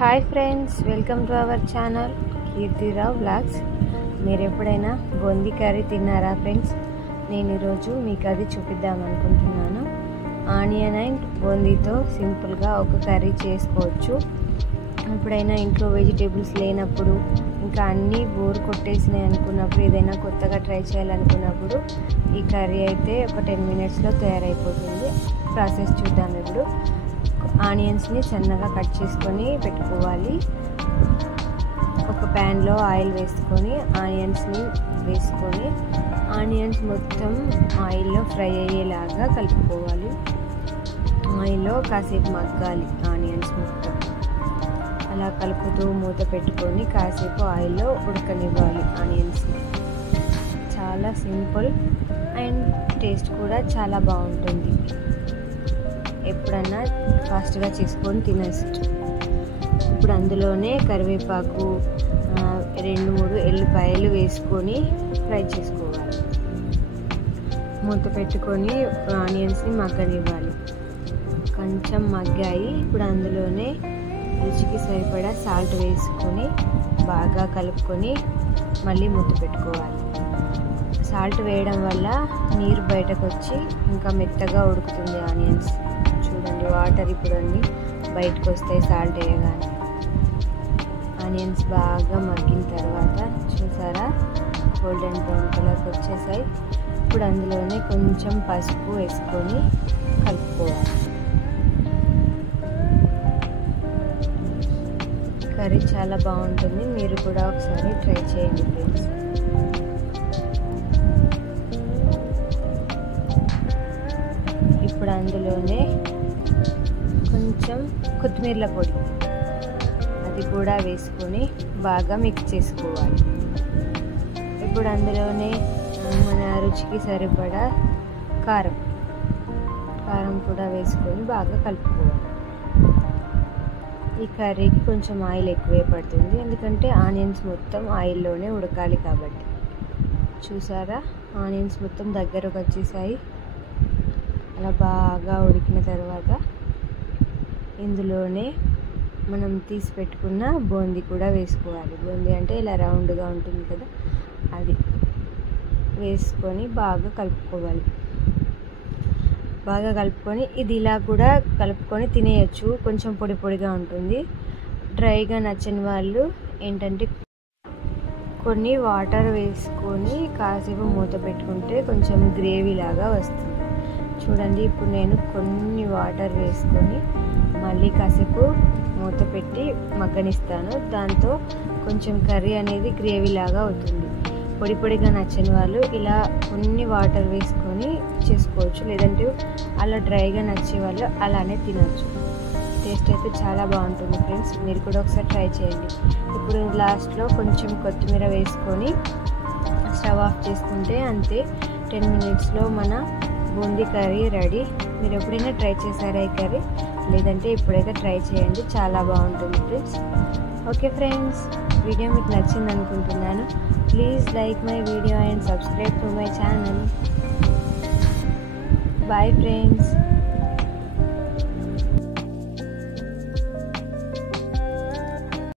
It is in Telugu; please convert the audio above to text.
Hi friends, welcome to our channel Keerthi Rao vlogs. మీరు ఎప్పుడైనా బూందీ కర్రీ తిన్నారా ఫ్రెండ్స్? నేను ఈరోజు మీకు అది చూపిద్దాం అనుకుంటున్నాను. ఆనియన్ అండ్ బూందీతో సింపుల్గా ఒక కర్రీ చేసుకోవచ్చు. ఎప్పుడైనా ఇంట్లో వెజిటేబుల్స్ లేనప్పుడు, ఇంకా అన్నీ బోర్ కొట్టేసినాయి అనుకున్నప్పుడు, ఏదైనా కొత్తగా ట్రై చేయాలనుకున్నప్పుడు ఈ కర్రీ అయితే ఒక 10 minutesలో తయారైపోతుంది. ప్రాసెస్ చూద్దాం. ఇప్పుడు ఆనియన్స్ని సన్నగా కట్ చేసుకొని పెట్టుకోవాలి. ఒక ప్యాన్లో ఆయిల్ వేసుకొని ఆనియన్స్ని వేసుకొని ఆనియన్స్ మొత్తం ఆయిల్లో ఫ్రై అయ్యేలాగా కలుపుకోవాలి. ఆయిల్లో కాసేపు మగ్గాలి ఆనియన్స్ మొత్తం. అలా కలుపుతూ మూత పెట్టుకొని కాసేపు ఆయిల్లో ఉడకనివ్వాలి ఆనియన్స్ని. చాలా సింపుల్ అండ్ టేస్ట్ కూడా చాలా బాగుంటుంది. ఎప్పుడన్నా ఫాస్ట్గా చేసుకొని తినేచ్చు. ఇప్పుడు అందులోనే కరివేపాకు, 2-3 ఎల్లిపాయలు వేసుకొని ఫ్రై చేసుకోవాలి. మూత పెట్టుకొని ఆనియన్స్ని మగ్గనివ్వాలి. కొంచెం మగ్గాయి. ఇప్పుడు అందులోనే రుచికి సరిపడా సాల్ట్ వేసుకొని బాగా కలుపుకొని మళ్ళీ మూత పెట్టుకోవాలి. సాల్ట్ వేయడం వల్ల నీరు బయటకు వచ్చి ఇంకా మెత్తగా ఉడుకుతుంది ఆనియన్స్. చూడండి, వాటర్ ఇప్పుడు అన్నీ బయటకు వస్తాయి సాల్ట్ వేయగానే. ఆనియన్స్ బాగా మగ్గిన తర్వాత చూసారా, గోల్డెన్ బ్రౌన్ కలర్కి వచ్చేసాయి. ఇప్పుడు అందులోనే కొంచెం పసుపు వేసుకొని కలుపుకోవాలి. కర్రీ చాలా బాగుంటుంది. మీరు కూడా ఒకసారి ట్రై చేయండి ఫ్రెండ్స్. ఇప్పుడు అందులోనే కొంచెం కొత్తిమీర పొడి అది కూడా వేసుకొని బాగా మిక్స్ చేసుకోవాలి. ఇప్పుడు అందులోనే మన రుచికి సరిపడా కారం కూడా వేసుకొని బాగా కలుపుకోవాలి. ఈ కర్రీకి కొంచెం ఆయిల్ ఎక్కువే పడుతుంది, ఎందుకంటే ఆనియన్స్ మొత్తం ఆయిల్లోనే ఉడకాలి కాబట్టి. చూసారా, ఆనియన్స్ మొత్తం దగ్గరకు వచ్చేసాయి. అలా బాగా ఉడికిన తర్వాత ఇందులోనే మనం తీసి పెట్టుకున్న బూందీ కూడా వేసుకోవాలి. బూందీ అంటే ఇలా రౌండ్గా ఉంటుంది కదా, అది వేసుకొని బాగా కలుపుకోవాలి. బాగా కలుపుకొని ఇది ఇలా కూడా కలుపుకొని తినేయచ్చు. కొంచెం పొడి పొడిగా ఉంటుంది. డ్రైగా నచ్చని వాళ్ళు ఏంటంటే కొన్ని వాటర్ వేసుకొని కాసేపు మూత పెట్టుకుంటే కొంచెం గ్రేవీ లాగా వస్తుంది. చూడండి, ఇప్పుడు నేను కొన్ని వాటర్ వేసుకొని మళ్ళీ కాసేపు మూత పెట్టి మగ్గనిస్తాను. దాంతో కొంచెం కర్రీ అనేది గ్రేవీ లాగా అవుతుంది. పొడి పొడిగా నచ్చని వాళ్ళు ఇలా కొన్ని వాటర్ వేసుకొని చేసుకోవచ్చు, లేదంటే అలా డ్రైగా నచ్చే వాళ్ళు అలానే తినచ్చు. టేస్ట్ అయితే చాలా బాగుంటుంది ఫ్రెండ్స్. మీరు కూడా ఒకసారి ట్రై చేయండి. ఇప్పుడు లాస్ట్లో కొంచెం కొత్తిమీర వేసుకొని స్టవ్ ఆఫ్ చేసుకుంటే అంతే, 10 minutesలో మన బూందీ కర్రీ రెడీ. మీరు ఎప్పుడైనా ట్రై చేశారా ఈ కర్రీ? లేదంటే ఇప్పుడైతే ట్రై చేయండి, చాలా బాగుంటుంది ఫ్రెండ్స్. ఓకే ఫ్రెండ్స్, వీడియో మీకు నచ్చింది అనుకుంటున్నాను. Please like my video and subscribe to my channel. Bye friends.